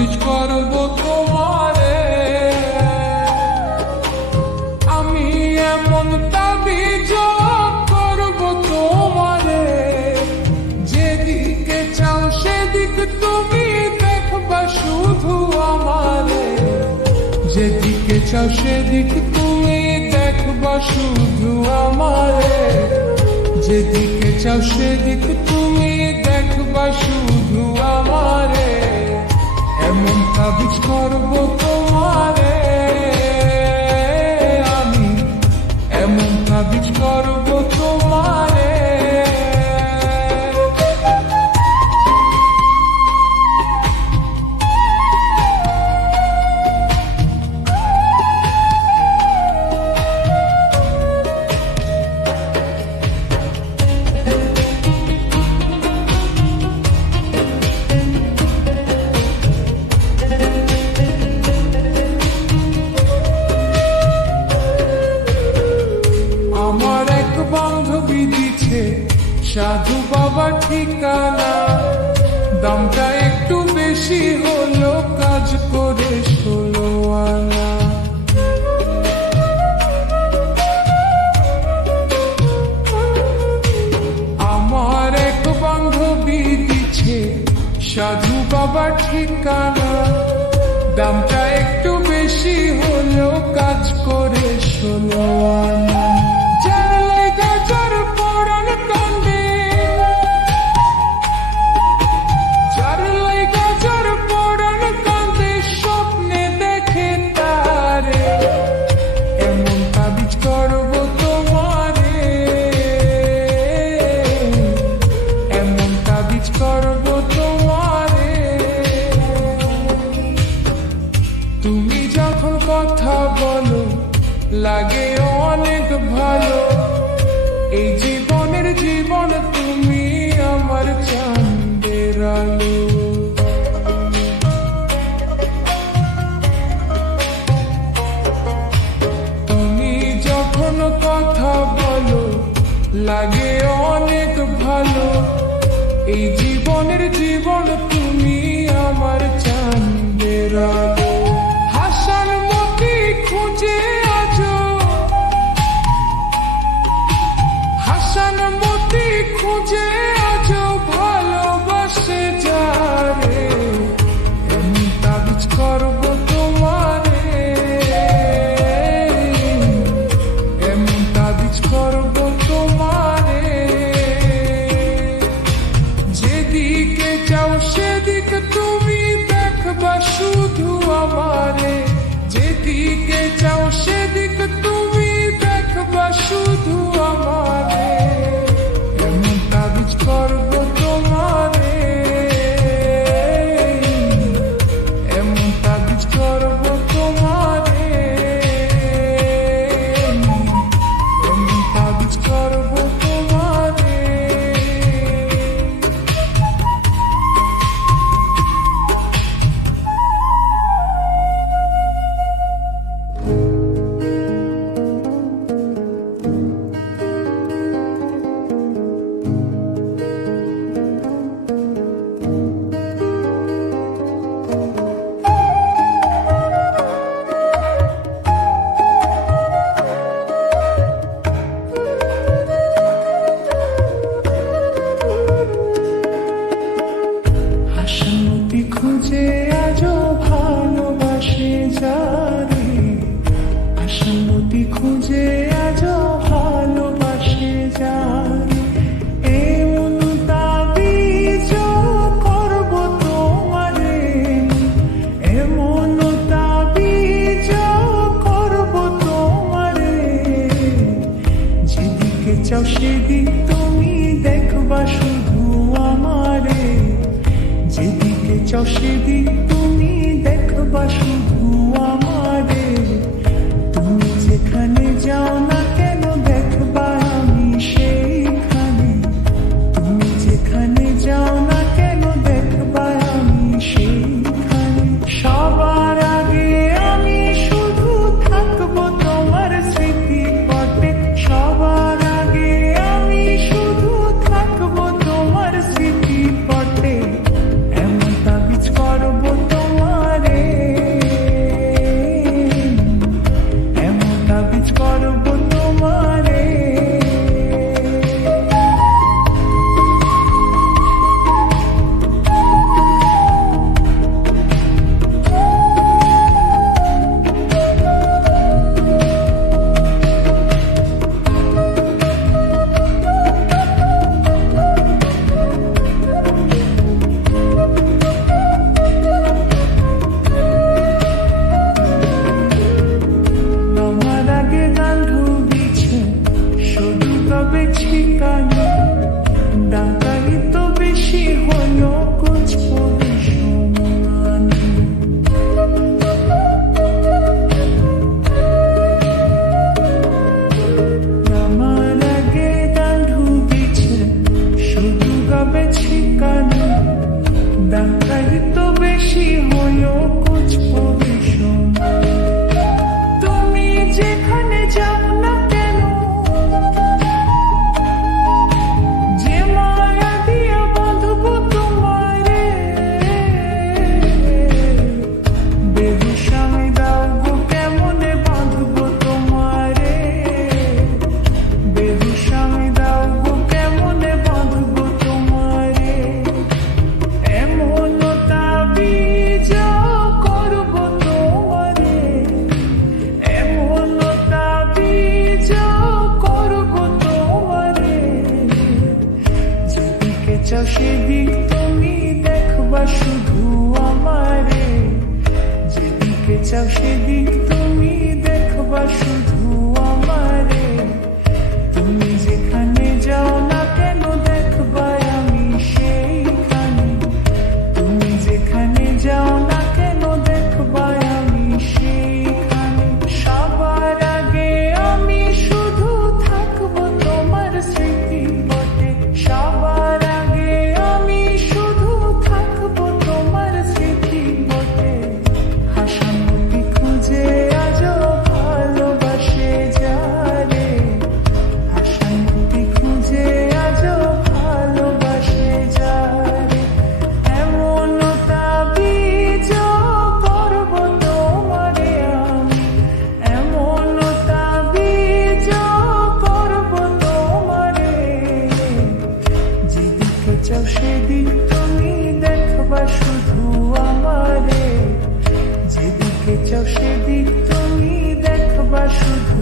তাবিজ করব তোমারে, আমি এমন তাবিজ করব তোমারে, যেদিকে চাও সেদিক তুমি দেখবা শুধু আমারে, যেদিকে চাও সেদিক তুমি দেখবা শুধু আমারে, যেদিকে চাও সেদিক তুমি দেখবা শুধু আমারে, এমন তাবিজ করব তোমারে, আমি এমন তাবিজ করব তোমারে। আমার এক বান্ধবী দিছে সাধু বাবার ঠিকানা, দামটা একটু বেশি হলো, কাজ করে 16 আনা। আমার এক বান্ধবী দিছে সাধু বাবার ঠিকানা, দামটা একটু বেশি হলো, কাজ করে 16 আনা। তুমি যখন কথা বলো লাগে অনেক ভালো, এই জীবনের জীবন তুমি আমার চাঁদের আলো। তুমি যখন কথা বলো লাগে অনেক ভালো, এই জীবনের জীবন তুমি আমার চাঁদের আলো। খুঁজে আজো হাসানমতি, খুঁজে আজো ভালোবাসে যারে, আমি তাবিজ করব তোমারে, এমন তাবিজ করব তোমারে, যেদিকে চাও সেদিক তুমি দেখবা শুধু আমারে, যেদিকে চাও সেদিক তুমি দেখবা শুধু আমারে, এমন তাবিজ করব তোমারে, এমন তাবিজ করব তোমারে, এমন তাবিজ করব তোমারে। খুঁজে আজো ভালোবাসে যারে, আশামতি খুঁজে আজো ভালোবাসে যারে, এমন তাবিজ করব তোমারে, এমন তাবিজ করব তোমারে, যেদিকে চাও সেদিক তুমি দেখবা শুধু আমারে, যেদিকে চাও সেদিক তুমি দেখবা শুধু আমারে, তুমি যেখানে যাও না কেন দেখবা আমি সেইখানে, তুমি যেখানে যাও না কেন দেখবা আমি সেইখানে, সবার আগে আমি শুধু থাকবো তোমার স্মৃতি পটে, সবার আগে আমি শুধু থাকবো তোমার স্মৃতি পটে, এমন তাবিজ করব টাকাই তো বেশি হলো কুছ পরিশোন তুমি যেখানে যাও না কেন যে মায়া দিয়া বাঁধবো তোমারে বেহুশ আমি দাও গো কেমনে বাঁধবো তোমারে বেহুশ আমি দাও গো কেমনে বাঁধবো তোমারে এমন তাবিজ করবো তোমারে এমন তাবিজ করবো তোমারে যেদিকে চাও সেদিক তুমি দেখবা শুধু আমারে যেদিকে চাও সেদিক তুমি দেখবা শুধু আমারে তুমি যেখানে যাও না কেন দেখবা আমি সেইখানে তুমি যেখানে যাও না কেন দেখবা আমি সেইখানে সবার আগে আমি শুধু থাকবো তোমার স্মৃতি বটে সবার আগে আমি শুধু থাকবো তোমার স্মৃতি বটে হাসামুখী খুঁজে আজও ভালোবাসে যারে হাসামুখী খুঁজে আজও ভালোবাসে যারে এমন তাবিজ করবো তোমারে আমি এমন তাবিজ করবো তোমারে যেদিকে চাও সেদিক তুমি দেখবা শুধু আমারে যেদিকে চাও সেদিক তুমি দেখবা শুধু